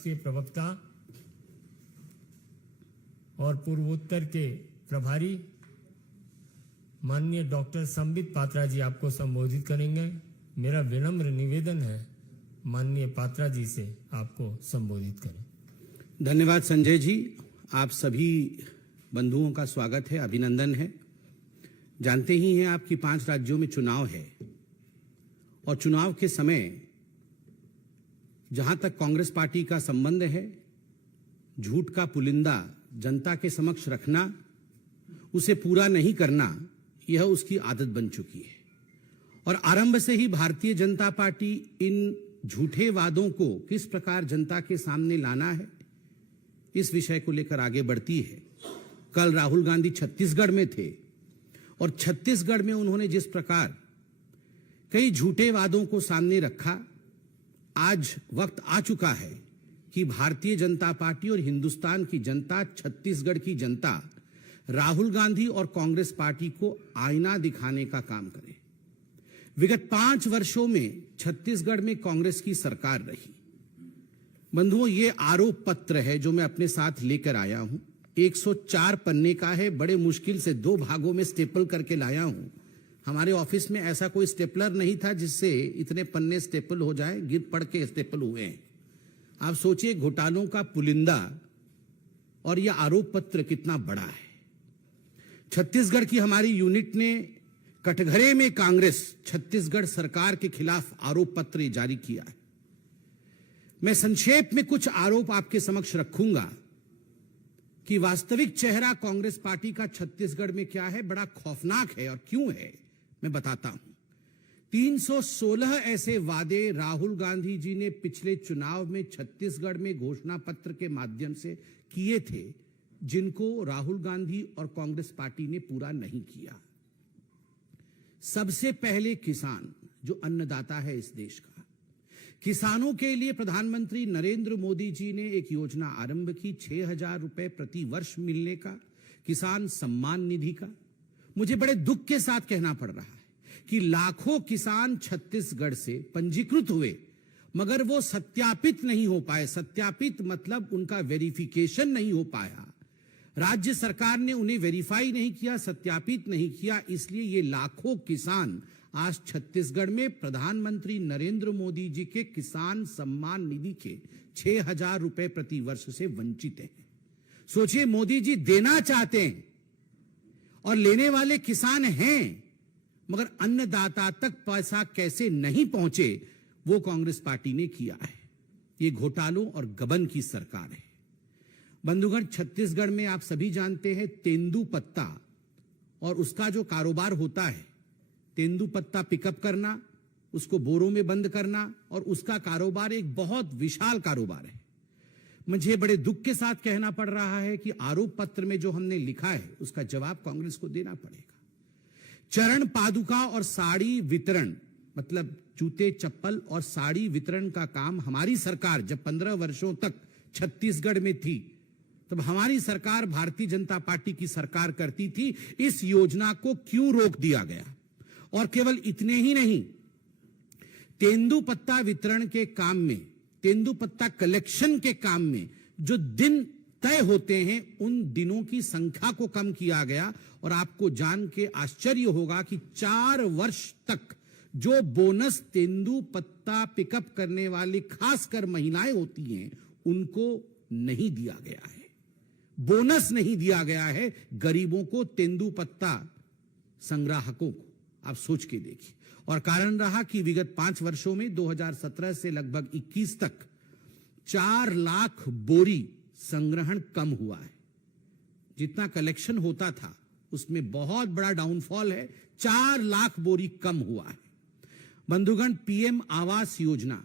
के प्रवक्ता और पूर्वोत्तर के प्रभारी माननीय डॉक्टर संबित पात्रा जी आपको संबोधित करेंगे। मेरा विनम्र निवेदन है माननीय पात्रा जी से आपको संबोधित करें। धन्यवाद संजय जी। आप सभी बंधुओं का स्वागत है, अभिनंदन है। जानते ही हैं आपकी 5 राज्यों में चुनाव है और चुनाव के समय जहां तक कांग्रेस पार्टी का संबंध है, झूठ का पुलिंदा जनता के समक्ष रखना, उसे पूरा नहीं करना, यह उसकी आदत बन चुकी है। और आरंभ से ही भारतीय जनता पार्टी इन झूठे वादों को किस प्रकार जनता के सामने लाना है, इस विषय को लेकर आगे बढ़ती है। कल राहुल गांधी छत्तीसगढ़ में थे और छत्तीसगढ़ में उन्होंने जिस प्रकार कई झूठे वादों को सामने रखा, आज वक्त आ चुका है कि भारतीय जनता पार्टी और हिंदुस्तान की जनता, छत्तीसगढ़ की जनता राहुल गांधी और कांग्रेस पार्टी को आईना दिखाने का काम करे। विगत 5 वर्षों में छत्तीसगढ़ में कांग्रेस की सरकार रही। बंधुओं, ये आरोप पत्र है जो मैं अपने साथ लेकर आया हूं। 104 पन्ने का है, बड़े मुश्किल से 2 भागों में स्टेपल करके लाया हूं। हमारे ऑफिस में ऐसा कोई स्टेपलर नहीं था जिससे इतने पन्ने स्टेपल हो जाए, गिर पड़ के स्टेपल हुए हैं। आप सोचिए घोटालों का पुलिंदा और यह आरोप पत्र कितना बड़ा है। छत्तीसगढ़ की हमारी यूनिट ने कटघरे में कांग्रेस छत्तीसगढ़ सरकार के खिलाफ आरोप पत्र जारी किया है। मैं संक्षेप में कुछ आरोप आपके समक्ष रखूंगा कि वास्तविक चेहरा कांग्रेस पार्टी का छत्तीसगढ़ में क्या है, बड़ा खौफनाक है। और क्यों है, मैं बताता हूं। 316 ऐसे वादे राहुल गांधी जी ने पिछले चुनाव में छत्तीसगढ़ में घोषणा पत्र के माध्यम से किए थे, जिनको राहुल गांधी और कांग्रेस पार्टी ने पूरा नहीं किया। सबसे पहले किसान, जो अन्नदाता है इस देश का, किसानों के लिए प्रधानमंत्री नरेंद्र मोदी जी ने एक योजना आरंभ की, 6,000 रुपए प्रति वर्ष मिलने का, किसान सम्मान निधि का। मुझे बड़े दुख के साथ कहना पड़ रहा है कि लाखों किसान छत्तीसगढ़ से पंजीकृत हुए, मगर वो सत्यापित नहीं हो पाए। सत्यापित मतलब उनका वेरिफिकेशन नहीं हो पाया। राज्य सरकार ने उन्हें वेरीफाई नहीं किया, सत्यापित नहीं किया। इसलिए ये लाखों किसान आज छत्तीसगढ़ में प्रधानमंत्री नरेंद्र मोदी जी के किसान सम्मान निधि के 6,000 रुपए प्रति वर्ष से वंचित हैं। सोचिए, मोदी जी देना चाहते हैं और लेने वाले किसान हैं, मगर अन्नदाता तक पैसा कैसे नहीं पहुंचे, वो कांग्रेस पार्टी ने किया है। ये घोटालों और गबन की सरकार है। बंधुगण, छत्तीसगढ़ में आप सभी जानते हैं तेंदूपत्ता और उसका जो कारोबार होता है, तेंदूपत्ता पिकअप करना, उसको बोरों में बंद करना, और उसका कारोबार एक बहुत विशाल कारोबार है। मुझे बड़े दुख के साथ कहना पड़ रहा है कि आरोप पत्र में जो हमने लिखा है उसका जवाब कांग्रेस को देना पड़ेगा। चरण पादुका और साड़ी वितरण, मतलब जूते चप्पल और साड़ी वितरण का काम हमारी सरकार जब 15 वर्षों तक छत्तीसगढ़ में थी, तब हमारी सरकार भारतीय जनता पार्टी की सरकार करती थी। इस योजना को क्यों रोक दिया गया? और केवल इतने ही नहीं, तेंदूपत्ता वितरण के काम में, तेंदूपत्ता कलेक्शन के काम में जो दिन तय होते हैं, उन दिनों की संख्या को कम किया गया। और आपको जान के आश्चर्य होगा कि 4 वर्ष तक जो बोनस तेंदूपत्ता पिकअप करने वाली खासकर महिलाएं होती हैं, उनको नहीं दिया गया है। बोनस नहीं दिया गया है गरीबों को, तेंदूपत्ता संग्राहकों को। आप सोच के देखिए। और कारण रहा कि विगत 5 वर्षों में 2017 से लगभग 21 तक 4 लाख बोरी संग्रहण कम हुआ है। जितना कलेक्शन होता था उसमें बहुत बड़ा डाउनफॉल है। 4 लाख बोरी कम हुआ है। बंधुगण, पीएम आवास योजना,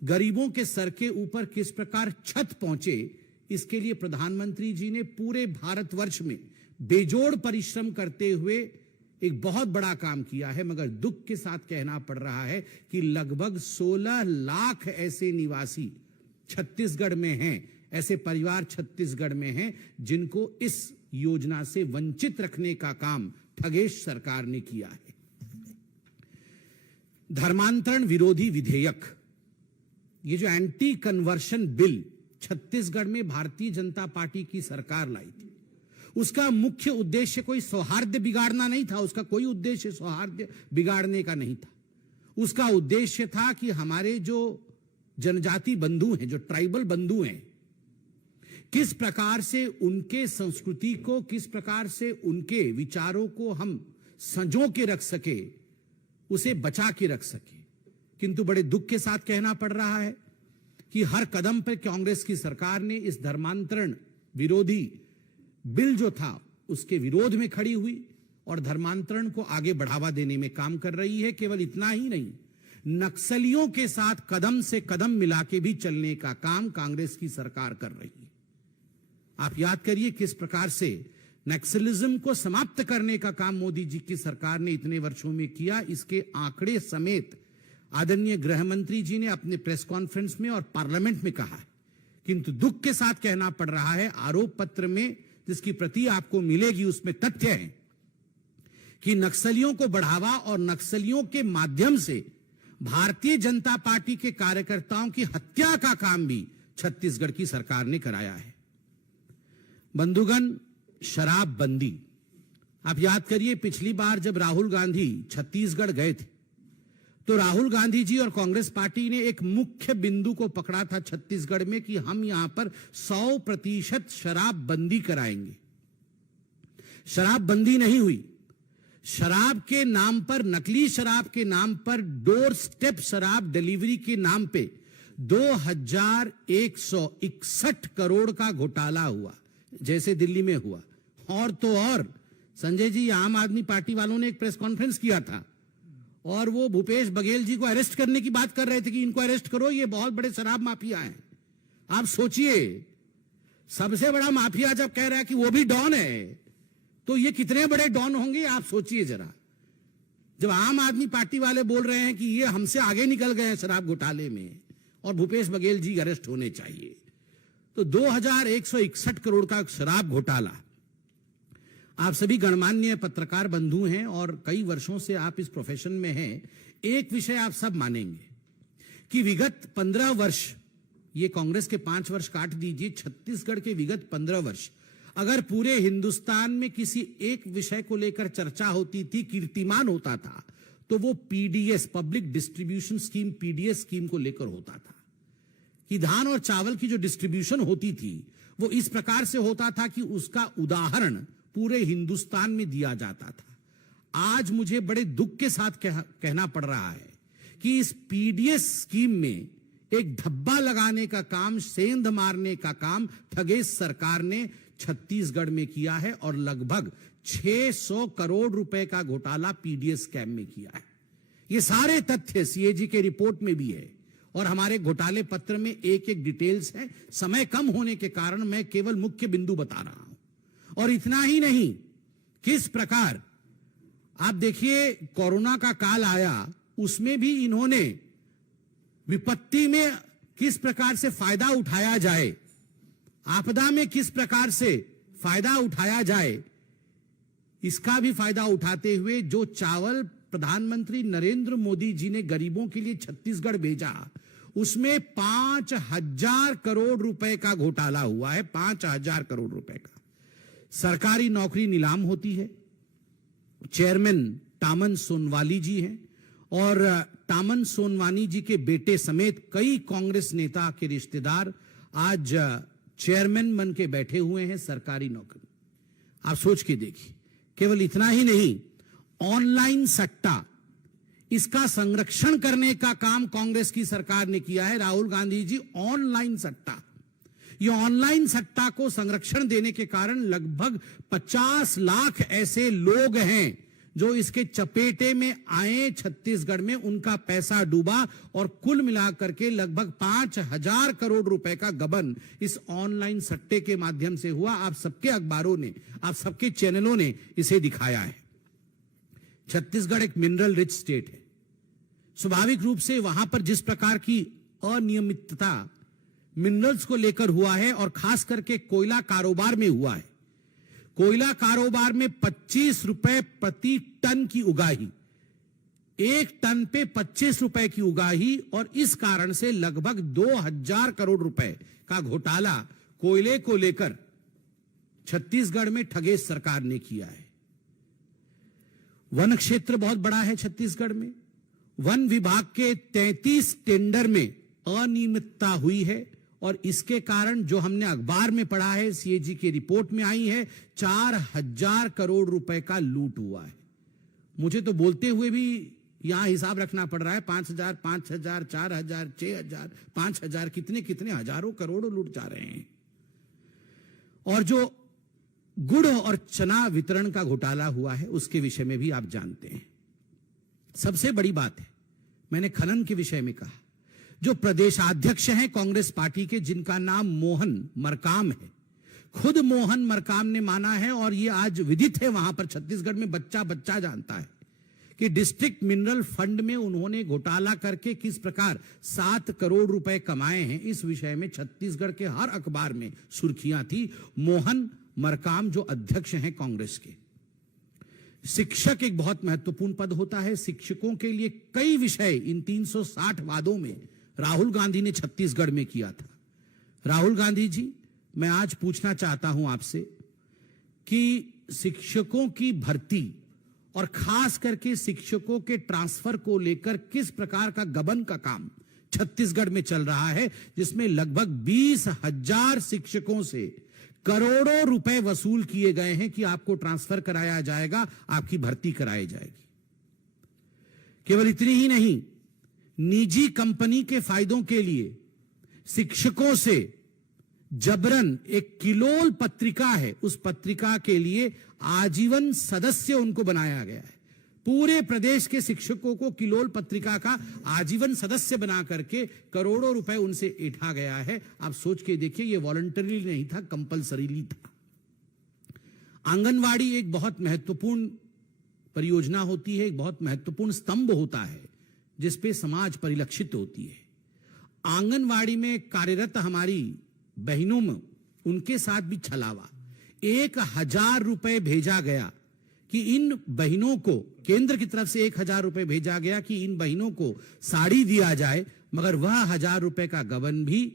गरीबों के सर के ऊपर किस प्रकार छत पहुंचे, इसके लिए प्रधानमंत्री जी ने पूरे भारतवर्ष में बेजोड़ परिश्रम करते हुए एक बहुत बड़ा काम किया है। मगर दुख के साथ कहना पड़ रहा है कि लगभग 16 लाख ऐसे निवासी छत्तीसगढ़ में हैं, ऐसे परिवार छत्तीसगढ़ में हैं जिनको इस योजना से वंचित रखने का काम ठगेश सरकार ने किया है। धर्मांतरण विरोधी विधेयक, ये जो एंटी कन्वर्शन बिल छत्तीसगढ़ में भारतीय जनता पार्टी की सरकार लाई थी, उसका मुख्य उद्देश्य कोई सौहार्द बिगाड़ना नहीं था। उसका कोई उद्देश्य सौहार्द बिगाड़ने का नहीं था। उसका उद्देश्य था कि हमारे जो जनजाति बंधु हैं, जो ट्राइबल बंधु हैं, किस प्रकार से उनके संस्कृति को, किस प्रकार से उनके विचारों को हम संजो के रख सके, उसे बचा के रख सके। किंतु बड़े दुख के साथ कहना पड़ रहा है कि हर कदम पर कांग्रेस की सरकार ने इस धर्मांतरण विरोधी बिल जो था उसके विरोध में खड़ी हुई और धर्मांतरण को आगे बढ़ावा देने में काम कर रही है। केवल इतना ही नहीं, नक्सलियों के साथ कदम से कदम मिला के भी चलने का काम कांग्रेस की सरकार कर रही है। आप याद करिए किस प्रकार से नक्सलिज्म को समाप्त करने का काम मोदी जी की सरकार ने इतने वर्षों में किया। इसके आंकड़े समेत आदरणीय गृह मंत्री जी ने अपने प्रेस कॉन्फ्रेंस में और पार्लियामेंट में कहा है। किंतु दुख के साथ कहना पड़ रहा है, आरोप पत्र में जिसकी प्रति आपको मिलेगी उसमें तथ्य है कि नक्सलियों को बढ़ावा और नक्सलियों के माध्यम से भारतीय जनता पार्टी के कार्यकर्ताओं की हत्या का काम भी छत्तीसगढ़ की सरकार ने कराया है। बंधुगण, शराबबंदी, आप याद करिए पिछली बार जब राहुल गांधी छत्तीसगढ़ गए थे तो राहुल गांधी जी और कांग्रेस पार्टी ने एक मुख्य बिंदु को पकड़ा था छत्तीसगढ़ में कि हम यहां पर 100% शराबबंदी कराएंगे। शराबबंदी नहीं हुई। शराब के नाम पर, नकली शराब के नाम पर, डोर स्टेप शराब डिलीवरी के नाम पे 2161 करोड़ का घोटाला हुआ, जैसे दिल्ली में हुआ। और तो और संजय जी, आम आदमी पार्टी वालों ने एक प्रेस कॉन्फ्रेंस किया था और वो भूपेश बघेल जी को अरेस्ट करने की बात कर रहे थे कि इनको अरेस्ट करो, ये बहुत बड़े शराब माफिया हैं। आप सोचिए, सबसे बड़ा माफिया जब कह रहा है कि वो भी डॉन है, तो ये कितने बड़े डॉन होंगे आप सोचिए जरा। जब आम आदमी पार्टी वाले बोल रहे हैं कि ये हमसे आगे निकल गए हैं शराब घोटाले में और भूपेश बघेल जी अरेस्ट होने चाहिए, तो 2161 करोड़ का शराब घोटाला। आप सभी गणमान्य पत्रकार बंधु हैं और कई वर्षों से आप इस प्रोफेशन में हैं। एक विषय आप सब मानेंगे कि विगत 15 वर्ष, ये कांग्रेस के 5 वर्ष काट दीजिए, छत्तीसगढ़ के विगत 15 वर्ष अगर पूरे हिंदुस्तान में किसी एक विषय को लेकर चर्चा होती थी, कीर्तिमान होता था, तो वो PDS, public distribution scheme, PDS scheme को लेकर होता था। कि धान और चावल की जो डिस्ट्रीब्यूशन होती थी वो इस प्रकार से होता था कि उसका उदाहरण पूरे हिंदुस्तान में दिया जाता था। आज मुझे बड़े दुख के साथ कहना पड़ रहा है कि इस पीडीएस स्कीम में एक धब्बा लगाने का काम, सेंध मारने का काम ठगेश सरकार ने छत्तीसगढ़ में किया है और लगभग 600 करोड़ रुपए का घोटाला पीडीएस स्कैम में किया है। ये सारे तथ्य सीएजी के रिपोर्ट में भी है और हमारे घोटाले पत्र में एक एक डिटेल्स है। समय कम होने के कारण मैं केवल मुख्य बिंदु बता रहा हूं। और इतना ही नहीं, किस प्रकार आप देखिए कोरोना का काल आया, उसमें भी इन्होंने विपत्ति में किस प्रकार से फायदा उठाया जाए, आपदा में किस प्रकार से फायदा उठाया जाए, इसका भी फायदा उठाते हुए जो चावल प्रधानमंत्री नरेंद्र मोदी जी ने गरीबों के लिए छत्तीसगढ़ भेजा, उसमें 5000 करोड़ रुपए का घोटाला हुआ है। 5000 करोड़ रुपए का। सरकारी नौकरी नीलाम होती है। चेयरमैन टामन सोनवाली जी हैं और टामन सोनवानी जी के बेटे समेत कई कांग्रेस नेता के रिश्तेदार आज चेयरमैन बन के बैठे हुए हैं सरकारी नौकरी। आप सोच के देखिए। केवल इतना ही नहीं, ऑनलाइन सट्टा, इसका संरक्षण करने का काम कांग्रेस की सरकार ने किया है। राहुल गांधी जी, ऑनलाइन सट्टा, ये ऑनलाइन सट्टा को संरक्षण देने के कारण लगभग 50 लाख ऐसे लोग हैं जो इसके चपेटे में आए छत्तीसगढ़ में, उनका पैसा डूबा और कुल मिलाकर के लगभग 5000 करोड़ रुपए का गबन इस ऑनलाइन सट्टे के माध्यम से हुआ। आप सबके अखबारों ने, आप सबके चैनलों ने इसे दिखाया है। छत्तीसगढ़ एक मिनरल रिच स्टेट है। स्वाभाविक रूप से वहां पर जिस प्रकार की अनियमितता मिनरल्स को लेकर हुआ है और खास करके कोयला कारोबार में हुआ है। कोयला कारोबार में 25 रुपए प्रति टन की उगाही एक टन पे 25 रुपए की उगाही और इस कारण से लगभग 2000 करोड़ रुपए का घोटाला कोयले को लेकर छत्तीसगढ़ में ठगेश सरकार ने किया है। वन क्षेत्र बहुत बड़ा है छत्तीसगढ़ में। वन विभाग के 33 टेंडर में अनियमितता हुई है और इसके कारण जो हमने अखबार में पढ़ा है, सीएजी की रिपोर्ट में आई है, 4000 करोड़ रुपए का लूट हुआ है। मुझे तो बोलते हुए भी यहां हिसाब रखना पड़ रहा है। 5000, 5000, 4000, 6000, 5000, कितने कितने हजारों करोड़ लूट जा रहे हैं। और जो गुड़ और चना वितरण का घोटाला हुआ है उसके विषय में भी आप जानते हैं। सबसे बड़ी बात है, मैंने खनन के विषय में कहा, जो प्रदेशाध्यक्ष हैं कांग्रेस पार्टी के, जिनका नाम मोहन मरकाम है, खुद मोहन मरकाम ने माना है और यह आज विदित है वहां पर छत्तीसगढ़ में, बच्चा बच्चा जानता है कि डिस्ट्रिक्ट मिनरल फंड में उन्होंने घोटाला करके किस प्रकार 7 करोड़ रुपए कमाए हैं। इस विषय में छत्तीसगढ़ के हर अखबार में सुर्खियां थी। मोहन मरकाम जो अध्यक्ष हैं कांग्रेस के। शिक्षक एक बहुत महत्वपूर्ण पद होता है। शिक्षकों के लिए कई विषय इन 360 वादों में राहुल गांधी ने छत्तीसगढ़ में किया था। राहुल गांधी जी, मैं आज पूछना चाहता हूं आपसे कि शिक्षकों की भर्ती और खास करके शिक्षकों के ट्रांसफर को लेकर किस प्रकार का गबन का काम छत्तीसगढ़ में चल रहा है, जिसमें लगभग 20,000 शिक्षकों से करोड़ों रुपए वसूल किए गए हैं कि आपको ट्रांसफर कराया जाएगा, आपकी भर्ती कराई जाएगी। केवल इतनी ही नहीं, निजी कंपनी के फायदों के लिए शिक्षकों से जबरन एक किलोल पत्रिका है, उस पत्रिका के लिए आजीवन सदस्य उनको बनाया गया है। पूरे प्रदेश के शिक्षकों को किलोल पत्रिका का आजीवन सदस्य बना करके करोड़ों रुपए उनसे ऐंठा गया है। आप सोच के देखिए, यह वॉलंटरी नहीं था, कंपलसरीली था। आंगनवाड़ी एक बहुत महत्वपूर्ण परियोजना होती है, एक बहुत महत्वपूर्ण स्तंभ होता है जिसपे समाज परिलक्षित होती है। आंगनवाड़ी में कार्यरत हमारी बहनों में उनके साथ भी छलावा। 1000 रुपए भेजा गया कि इन बहनों को, केंद्र की तरफ से 1000 रुपए भेजा गया कि इन बहनों को साड़ी दिया जाए, मगर वह 1000 रुपए का गबन भी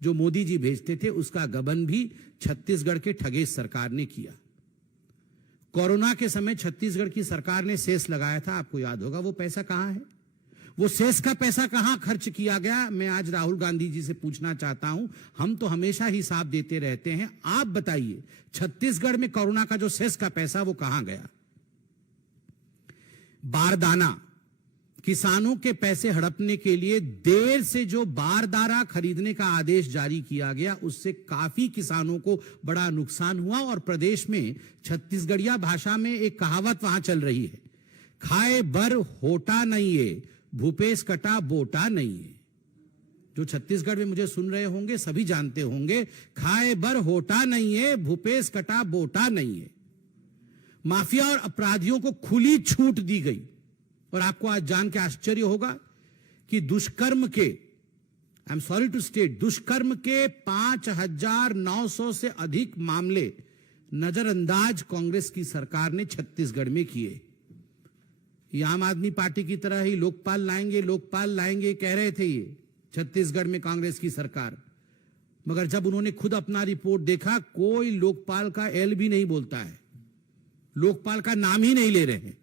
जो मोदी जी भेजते थे, उसका गबन भी छत्तीसगढ़ के ठगेश सरकार ने किया। कोरोना के समय छत्तीसगढ़ की सरकार ने सेस लगाया था, आपको याद होगा। वो पैसा कहां है? वो सेस का पैसा कहां खर्च किया गया? मैं आज राहुल गांधी जी से पूछना चाहता हूं। हम तो हमेशा हिसाब देते रहते हैं, आप बताइए छत्तीसगढ़ में कोरोना का जो सेस का पैसा वो कहां गया? बारदाना, किसानों के पैसे हड़पने के लिए देर से जो बारदाना खरीदने का आदेश जारी किया गया, उससे काफी किसानों को बड़ा नुकसान हुआ। और प्रदेश में छत्तीसगढ़िया भाषा में एक कहावत वहां चल रही है, खाए बर होटा नहीं है, भूपेश कटा बोटा नहीं है। जो छत्तीसगढ़ में मुझे सुन रहे होंगे सभी जानते होंगे, खाए बर होटा नहीं है, भूपेश कटा बोटा नहीं है। माफिया और अपराधियों को खुली छूट दी गई। और आपको आज जान के आश्चर्य होगा कि दुष्कर्म के, I am sorry to state, दुष्कर्म के 5900 से अधिक मामले नजरअंदाज कांग्रेस की सरकार ने छत्तीसगढ़ में किए। ये आम आदमी पार्टी की तरह ही लोकपाल लाएंगे कह रहे थे ये छत्तीसगढ़ में कांग्रेस की सरकार, मगर जब उन्होंने खुद अपना रिपोर्ट देखा, कोई लोकपाल का एल भी नहीं बोलता है, लोकपाल का नाम ही नहीं ले रहे हैं।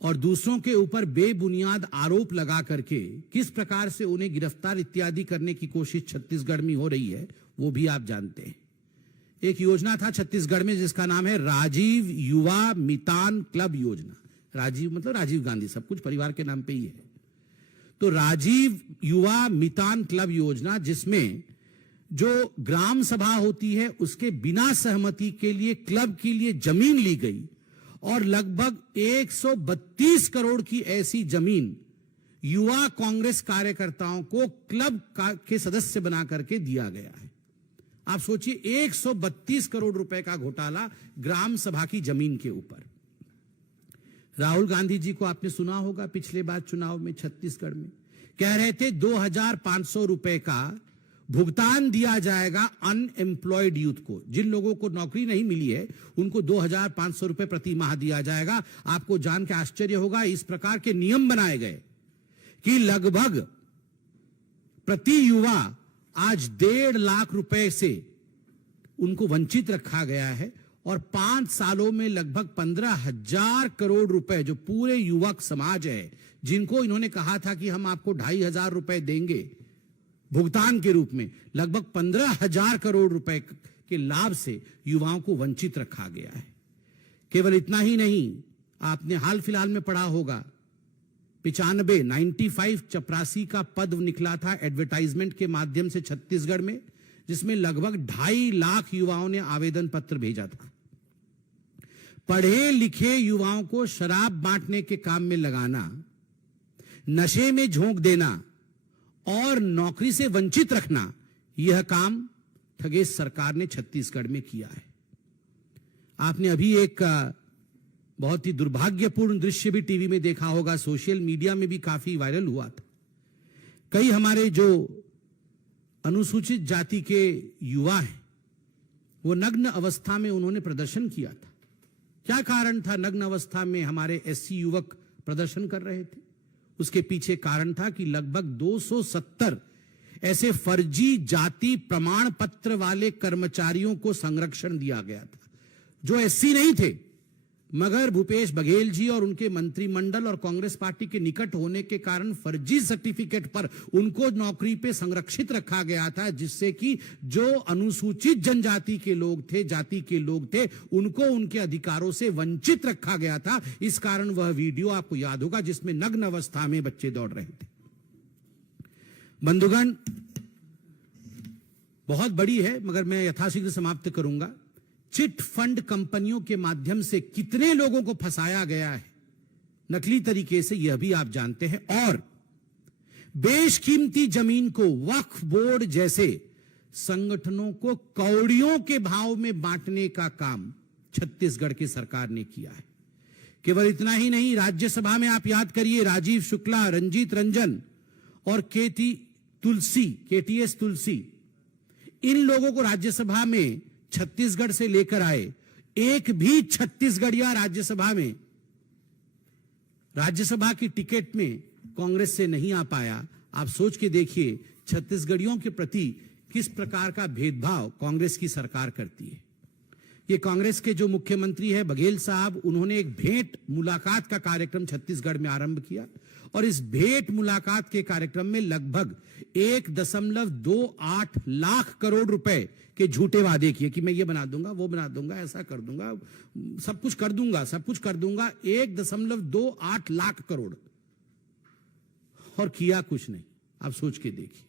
और दूसरों के ऊपर बेबुनियाद आरोप लगा करके किस प्रकार से उन्हें गिरफ्तार इत्यादि करने की कोशिश छत्तीसगढ़ में हो रही है, वो भी आप जानते हैं। एक योजना था छत्तीसगढ़ में जिसका नाम है राजीव युवा मितान क्लब योजना। राजीव मतलब राजीव गांधी, सब कुछ परिवार के नाम पे ही है। तो राजीव युवा मितान क्लब योजना, जिसमें जो ग्राम सभा होती है उसके बिना सहमति के लिए क्लब के लिए जमीन ली गई और लगभग 132 करोड़ की ऐसी जमीन युवा कांग्रेस कार्यकर्ताओं को क्लब के सदस्य बना करके दिया गया है। आप सोचिए, 132 करोड़ रुपए का घोटाला ग्राम सभा की जमीन के ऊपर। राहुल गांधी जी को आपने सुना होगा पिछले बार चुनाव में छत्तीसगढ़ में कह रहे थे 2500 रुपए का भुगतान दिया जाएगा अनएम्प्लॉयड यूथ को। जिन लोगों को नौकरी नहीं मिली है उनको 2,500 रुपए प्रति माह दिया जाएगा। आपको जान के आश्चर्य होगा, इस प्रकार के नियम बनाए गए कि लगभग प्रति युवा आज 1.5 लाख रुपए से उनको वंचित रखा गया है और 5 सालों में लगभग 15,000 करोड़ रुपए जो पूरे युवक समाज है, जिनको इन्होंने कहा था कि हम आपको 2,500 रुपए देंगे भुगतान के रूप में, लगभग 15,000 करोड़ रुपए के लाभ से युवाओं को वंचित रखा गया है। केवल इतना ही नहीं, आपने हाल फिलहाल में पढ़ा होगा 95 चपरासी का पद निकला था एडवर्टाइजमेंट के माध्यम से छत्तीसगढ़ में, जिसमें लगभग 2.5 लाख युवाओं ने आवेदन पत्र भेजा था। पढ़े लिखे युवाओं को शराब बांटने के काम में लगाना, नशे में झोंक देना और नौकरी से वंचित रखना, यह काम ठगेश सरकार ने छत्तीसगढ़ में किया है। आपने अभी एक बहुत ही दुर्भाग्यपूर्ण दृश्य भी टीवी में देखा होगा, सोशल मीडिया में भी काफी वायरल हुआ था। कई हमारे जो अनुसूचित जाति के युवा हैं, वो नग्न अवस्था में उन्होंने प्रदर्शन किया था। क्या कारण था नग्न अवस्था में हमारे एससी युवक प्रदर्शन कर रहे थे? उसके पीछे कारण था कि लगभग 270 ऐसे फर्जी जाति प्रमाण पत्र वाले कर्मचारियों को संरक्षण दिया गया था, जो एससी नहीं थे, मगर भूपेश बघेल जी और उनके मंत्रिमंडल और कांग्रेस पार्टी के निकट होने के कारण फर्जी सर्टिफिकेट पर उनको नौकरी पे संरक्षित रखा गया था, जिससे कि जो अनुसूचित जनजाति के लोग थे, जाति के लोग थे, उनको उनके अधिकारों से वंचित रखा गया था। इस कारण वह वीडियो आपको याद होगा जिसमें नग्न अवस्था में बच्चे दौड़ रहे थे। बंधुगण, बहुत बड़ी है मगर मैं यथाशीघ्र समाप्त करूंगा। चिट फंड कंपनियों के माध्यम से कितने लोगों को फंसाया गया है नकली तरीके से, यह भी आप जानते हैं। और बेशकीमती जमीन को वक्फ बोर्ड जैसे संगठनों को कौड़ियों के भाव में बांटने का काम छत्तीसगढ़ की सरकार ने किया है। केवल इतना ही नहीं, राज्यसभा में आप याद करिए, राजीव शुक्ला, रंजीत रंजन और केटीएस तुलसी, इन लोगों को राज्यसभा में छत्तीसगढ़ से लेकर आए। एक भी छत्तीसगढ़िया राज्यसभा की टिकट में कांग्रेस से नहीं आ पाया। आप सोच के देखिए छत्तीसगढ़ियों के प्रति किस प्रकार का भेदभाव कांग्रेस की सरकार करती है। ये कांग्रेस के जो मुख्यमंत्री है बघेल साहब, उन्होंने एक भेंट मुलाकात का कार्यक्रम छत्तीसगढ़ में आरंभ किया और इस भेंट मुलाकात के कार्यक्रम में लगभग 1.28 लाख करोड़ रुपए के झूठे वादे किए कि मैं ये बना दूंगा, वो बना दूंगा, ऐसा कर दूंगा, सब कुछ कर दूंगा। 1.28 लाख करोड़ और किया कुछ नहीं। आप सोच के देखिए।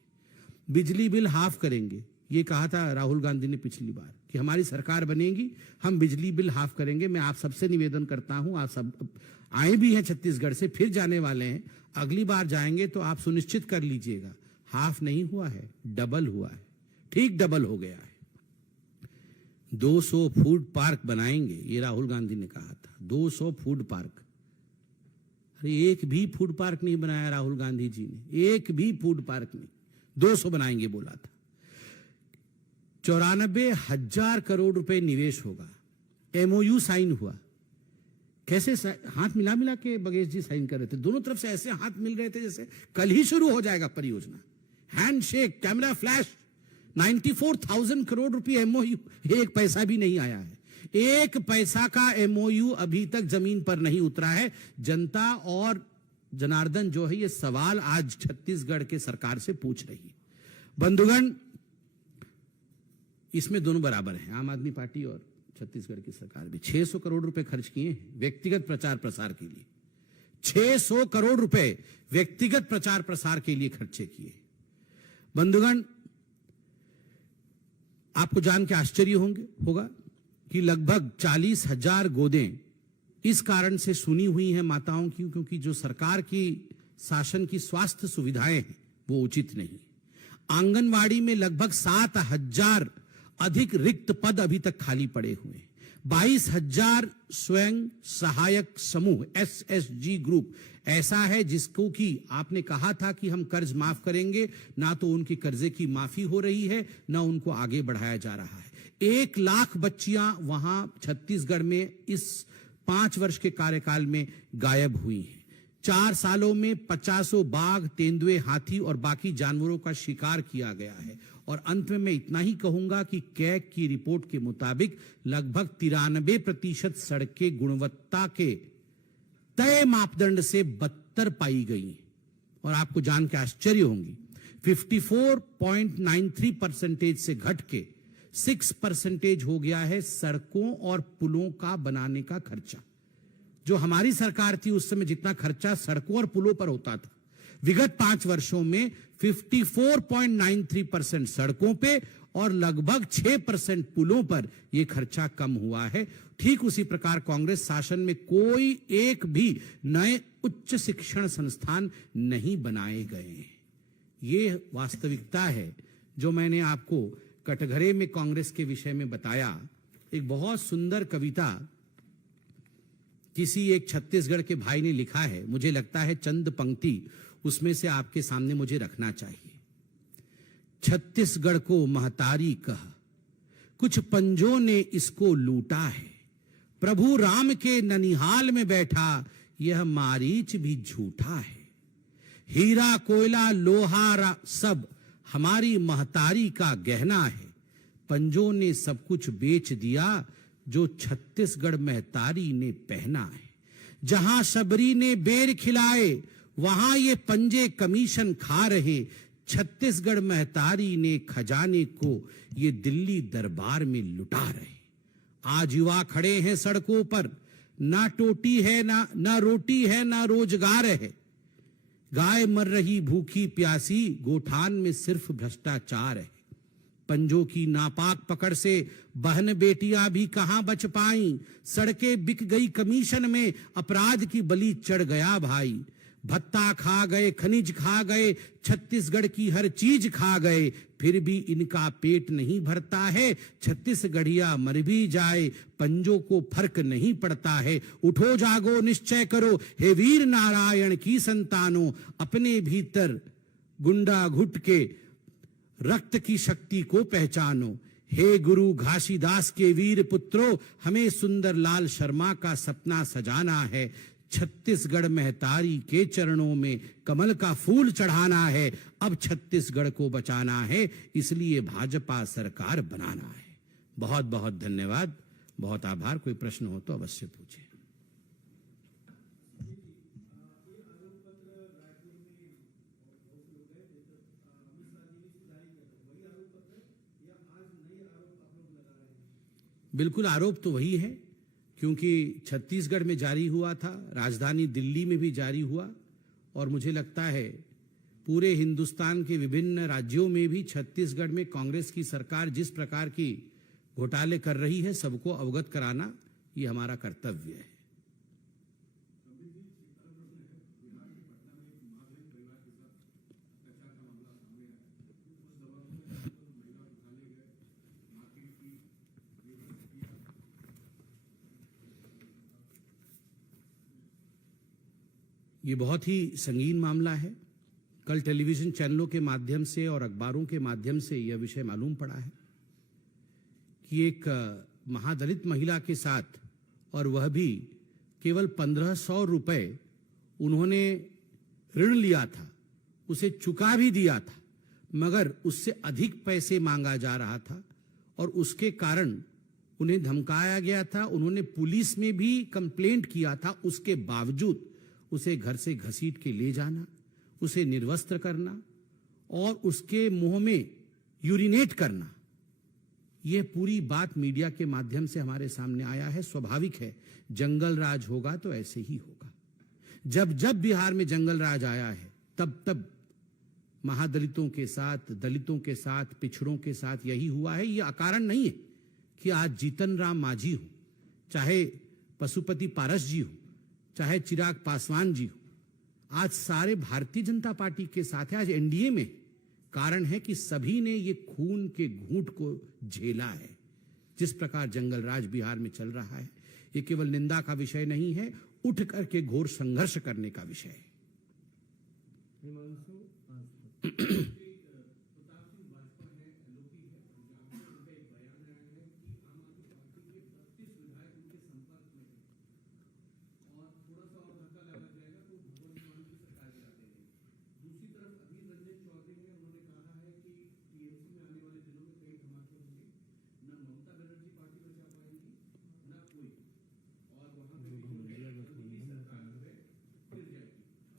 बिजली बिल हाफ करेंगे, ये कहा था राहुल गांधी ने पिछली बार कि हमारी सरकार बनेगी, हम बिजली बिल हाफ करेंगे। मैं आप सबसे निवेदन करता हूं, आप सब आए भी हैं छत्तीसगढ़ से, फिर जाने वाले हैं, अगली बार जाएंगे तो आप सुनिश्चित कर लीजिएगा, हाफ नहीं हुआ है, डबल हुआ है, ठीक डबल हो गया है। 200 फूड पार्क बनाएंगे, ये राहुल गांधी ने कहा था, 200 फूड पार्क। अरे एक भी फूड पार्क नहीं बनाया राहुल गांधी जी ने, एक भी फूड पार्क नहीं, 200 बनाएंगे बोला था। 94,000 करोड़ रुपए निवेश होगा। एमओयू साइन हुआ, कैसे हाथ मिला मिला के बघेल जी साइन कर रहे थे, दोनों तरफ से ऐसे हाथ मिल रहे थे जैसे कल ही शुरू हो जाएगा परियोजना। हैंडशेक, कैमरा फ्लैश, 94,000 करोड़ रुपए एमओयू, एक पैसा भी नहीं आया है। एक पैसा का एमओयू अभी तक जमीन पर नहीं उतरा है। जनता और जनार्दन जो है ये सवाल आज छत्तीसगढ़ के सरकार से पूछ रही है। बंधुगण, इसमें दोनों बराबर हैं, आम आदमी पार्टी और छत्तीसगढ़ की सरकार भी। 600 करोड़ रुपए खर्च किए हैं व्यक्तिगत प्रचार प्रसार के लिए, 600 करोड़ रुपए व्यक्तिगत प्रचार प्रसार के लिए खर्चे किए। बंधुगण, आपको जान के आश्चर्य होगा कि लगभग 40,000 गोदें इस कारण से सुनी हुई हैं माताओं की, क्योंकि जो सरकार की शासन की स्वास्थ्य सुविधाएं हैं वो उचित नहीं। आंगनवाड़ी में लगभग 7,000 अधिक रिक्त पद अभी तक खाली पड़े हुए हैं। 22,000 स्वयं सहायक समूह SSG ग्रुप ऐसा है जिसको कि आपने कहा था कि हम कर्ज माफ करेंगे, ना तो उनकी कर्जे की माफी हो रही है, ना उनको आगे बढ़ाया जा रहा है। 1 लाख बच्चियां वहां छत्तीसगढ़ में इस 5 वर्ष के कार्यकाल में गायब हुई हैं। 4 सालों में 50 बाघ, तेंदुए, हाथी और बाकी जानवरों का शिकार किया गया है। और अंत में मैं इतना ही कहूंगा कि कैग की रिपोर्ट के मुताबिक लगभग 93% सड़कें गुणवत्ता के तय मापदंड से बदतर पाई गई। और आपको जान के आश्चर्य होंगी, 54.93% से घट के 6% हो गया है सड़कों और पुलों का बनाने का खर्चा। जो हमारी सरकार थी उस समय जितना खर्चा सड़कों और पुलों पर होता था, विगत 5 वर्षों में 54.93% सड़कों पे और लगभग 6% पुलों पर यह खर्चा कम हुआ है। ठीक उसी प्रकार कांग्रेस शासन में कोई एक भी नए उच्च शिक्षण संस्थान नहीं बनाए गए। ये वास्तविकता है जो मैंने आपको कटघरे में कांग्रेस के विषय में बताया। एक बहुत सुंदर कविता किसी एक छत्तीसगढ़ के भाई ने लिखा है, मुझे लगता है चंद पंक्ति उसमें से आपके सामने मुझे रखना चाहिए। छत्तीसगढ़ को महतारी कह, कुछ पंजों ने इसको लूटा है। प्रभु राम के ननिहाल में बैठा, यह मारीच भी झूठा है। हीरा कोयला लोहा सब हमारी महतारी का गहना है। पंजों ने सब कुछ बेच दिया जो छत्तीसगढ़ महतारी ने पहना है। जहां शबरी ने बेर खिलाए वहां ये पंजे कमीशन खा रहे। छत्तीसगढ़ महतारी ने खजाने को ये दिल्ली दरबार में लुटा रहे। आज युवा खड़े हैं सड़कों पर, ना टोटी है ना रोटी है, ना रोजगार है। गाय मर रही भूखी प्यासी, गोठान में सिर्फ भ्रष्टाचार है। पंजों की नापाक पकड़ से बहन बेटियां भी कहां बच पाई। सड़कें बिक गई कमीशन में, अपराध की बलि चढ़ गया भाई। भत्ता खा गए, खनिज खा गए, छत्तीसगढ़ की हर चीज खा गए, फिर भी इनका पेट नहीं भरता है। छत्तीसगढ़िया मर भी जाए, पंजों को फर्क नहीं पड़ता है। उठो जागो निश्चय करो, हे वीर नारायण की संतानों, अपने भीतर गुंडा घुट के रक्त की शक्ति को पहचानो। हे गुरु घासीदास के वीर पुत्रों, हमें सुंदर लाल शर्मा का सपना सजाना है। छत्तीसगढ़ महतारी के चरणों में कमल का फूल चढ़ाना है। अब छत्तीसगढ़ को बचाना है, इसलिए भाजपा सरकार बनाना है। बहुत बहुत धन्यवाद, बहुत आभार। कोई प्रश्न हो तो अवश्य पूछिए। बिल्कुल, आरोप तो वही है, क्योंकि छत्तीसगढ़ में जारी हुआ था, राजधानी दिल्ली में भी जारी हुआ, और मुझे लगता है पूरे हिंदुस्तान के विभिन्न राज्यों में भी छत्तीसगढ़ में कांग्रेस की सरकार जिस प्रकार की घोटाले कर रही है, सबको अवगत कराना ये हमारा कर्तव्य है। ये बहुत ही संगीन मामला है। कल टेलीविजन चैनलों के माध्यम से और अखबारों के माध्यम से यह विषय मालूम पड़ा है कि एक महादलित महिला के साथ, और वह भी केवल 1500 रुपए उन्होंने ऋण लिया था, उसे चुका भी दिया था, मगर उससे अधिक पैसे मांगा जा रहा था और उसके कारण उन्हें धमकाया गया था। उन्होंने पुलिस में भी कंप्लेंट किया था, उसके बावजूद उसे घर से घसीट के ले जाना, उसे निर्वस्त्र करना और उसके मुंह में यूरिनेट करना, यह पूरी बात मीडिया के माध्यम से हमारे सामने आया है। स्वाभाविक है, जंगल राज होगा तो ऐसे ही होगा। जब जब बिहार में जंगल राज आया है, तब तब महादलितों के साथ, दलितों के साथ, पिछड़ों के साथ यही हुआ है। यह अकारण नहीं है कि आज जीतन राम मांझी हो, चाहे पशुपति पारस जी हो, चाहे चिराग पासवान जी हो, आज सारे भारतीय जनता पार्टी के साथ है, आज एनडीए में। कारण है कि सभी ने ये खून के घूंट को झेला है। जिस प्रकार जंगल राज बिहार में चल रहा है, ये केवल निंदा का विषय नहीं है, उठ करके घोर संघर्ष करने का विषय है।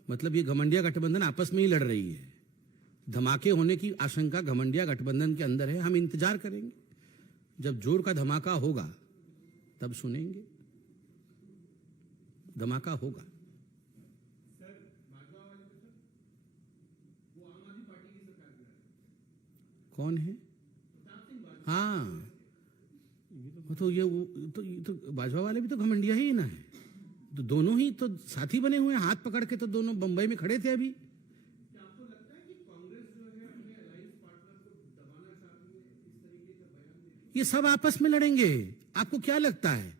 मतलब ये घमंडिया गठबंधन आपस में ही लड़ रही है। धमाके होने की आशंका घमंडिया गठबंधन के अंदर है। हम इंतजार करेंगे, जब जोर का धमाका होगा तब सुनेंगे। धमाका होगा। कौन है? हाँ, तो भाजपा वाले भी तो घमंडिया ही ना है। तो दोनों ही तो साथी बने हुए हैं, हाथ पकड़ के तो दोनों बंबई में खड़े थे अभी। क्या आपको लगता है कि कांग्रेस जो है अपने अलायंस पार्टनर को दबाना चाहती है इस तरीके का बयान? ये सब आपस में लड़ेंगे। आपको क्या लगता है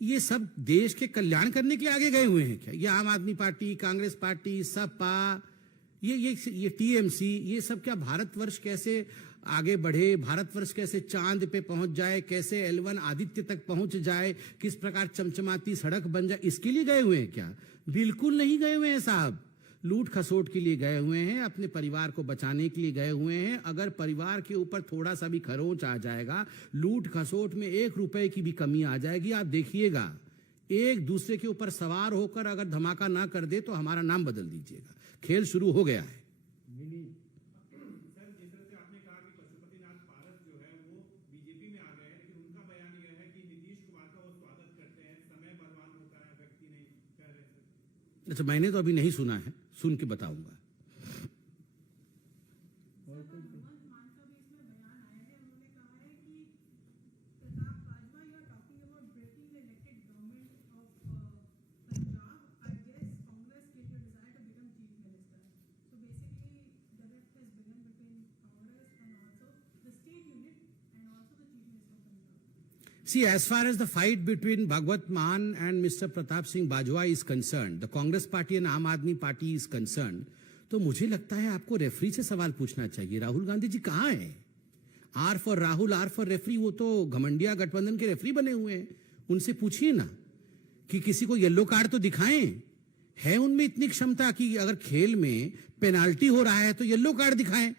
ये सब देश के कल्याण करने के लिए आगे गए हुए हैं क्या? ये आम आदमी पार्टी, कांग्रेस पार्टी, सपा, ये टीएमसी, ये सब क्या भारतवर्ष कैसे आगे बढ़े, भारतवर्ष कैसे चांद पे पहुंच जाए, कैसे L1 आदित्य तक पहुंच जाए, किस प्रकार चमचमाती सड़क बन जाए, इसके लिए गए हुए हैं क्या? बिल्कुल नहीं गए हुए हैं साहब। लूट खसोट के लिए गए हुए हैं, अपने परिवार को बचाने के लिए गए हुए हैं। अगर परिवार के ऊपर थोड़ा सा भी खरोंच आ जाएगा, लूट खसोट में 1 रुपए की भी कमी आ जाएगी, आप देखिएगा। एक दूसरे के ऊपर सवार होकर अगर धमाका ना कर दे तो हमारा नाम बदल दीजिएगा। खेल शुरू हो गया है। अच्छा, मैंने तो अभी नहीं सुना है, सुन के बताऊंगा। See, as far as the fight between Bhagwat Mann and Mr. Pratap Singh Bajwa is concerned, the Congress Party and Aam Aadmi Party is concerned, तो मुझे लगता है आपको रेफरी से सवाल पूछना चाहिए। राहुल गांधी जी कहाँ हैं? R for Rahul, R for referee, वो तो घमंडिया गठबंधन के रेफरी बने हुए हैं। उनसे पूछिए ना कि किसी को येलो कार्ड तो दिखाएं। है उनमें इतनी क्षमता कि अगर खेल में पेनाल्टी हो रहा है तो येलो कार्ड दिखाएं।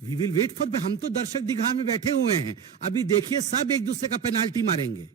वी विल वेट फॉर, हम तो दर्शक दीर्घा में बैठे हुए हैं, अभी देखिए सब एक दूसरे का पेनाल्टी मारेंगे।